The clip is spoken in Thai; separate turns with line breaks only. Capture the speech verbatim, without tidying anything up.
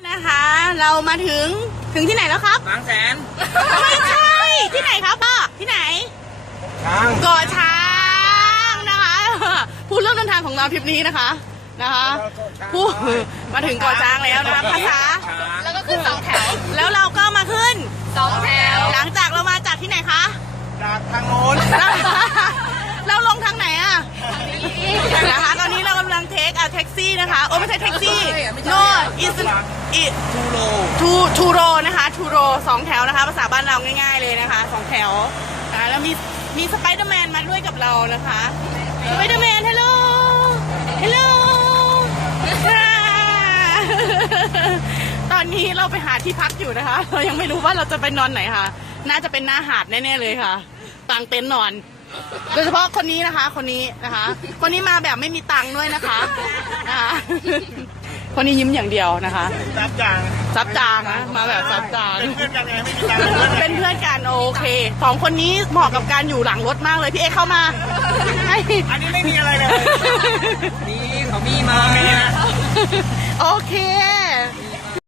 นะคะเรามาถึงถึงที่ไหนแล้วครับ
บางแสน
ไม่ใช่ที่ไหนครับพ่อที่ไหน
ช้าง
เกาะช้างนะคะพูดเรื่องเดินทางของเราทริปนี้นะคะนะคะพูดมาถึงเกาะช้างแล้วนะคะภาษา
แล้วก็ขึ้นสองแถว
แล้วเราก็มาขึ้น
สองแถว
หลังจากเรามาจากที่ไหนคะ
จากทางโน้น
เราลงทางไหนอ่ะนะคะตอนนี้เรากำลังเทคเอาแท็กซี่นะคะโอ้ไม่ใช่แท็กซี่โน่อิสอิ
ทูโร
ทูทูโรนะคะทูโรสองแถวนะคะภาษาบ้านเราง่ายๆเลยนะคะสองแถวนะแล้วมีมีสไปเดอร์แมนมาด้วยกับเรานะคะสไปเดอร์แมนฮัลโหลฮัลโหลตอนนี้เราไปหาที่พักอยู่นะคะเรายังไม่รู้ว่าเราจะไปนอนไหนค่ะน่าจะเป็นหน้าหาดแน่ๆเลยค่ะกางเต็นท์นอนโดยเฉพาะคนนี้นะคะคนนี้นะคะคนนี้มาแบบไม่มีตังค์ด้วยนะคะนะคะคนนี้ยิ้มอย่างเดียวนะคะ
ซับจาง
ซับจางนะมาแบบซับจาง
เป็นเพื่อนกันไงไม่มีตังค์
เป็นเพื่อนกันโอเคสองคนนี้เหมาะกับการอยู่หลังรถมากเลยพี่เอ๊เข้ามา
อันนี้ไม่มีอะไรเลยนี่เขามีมา
โอเค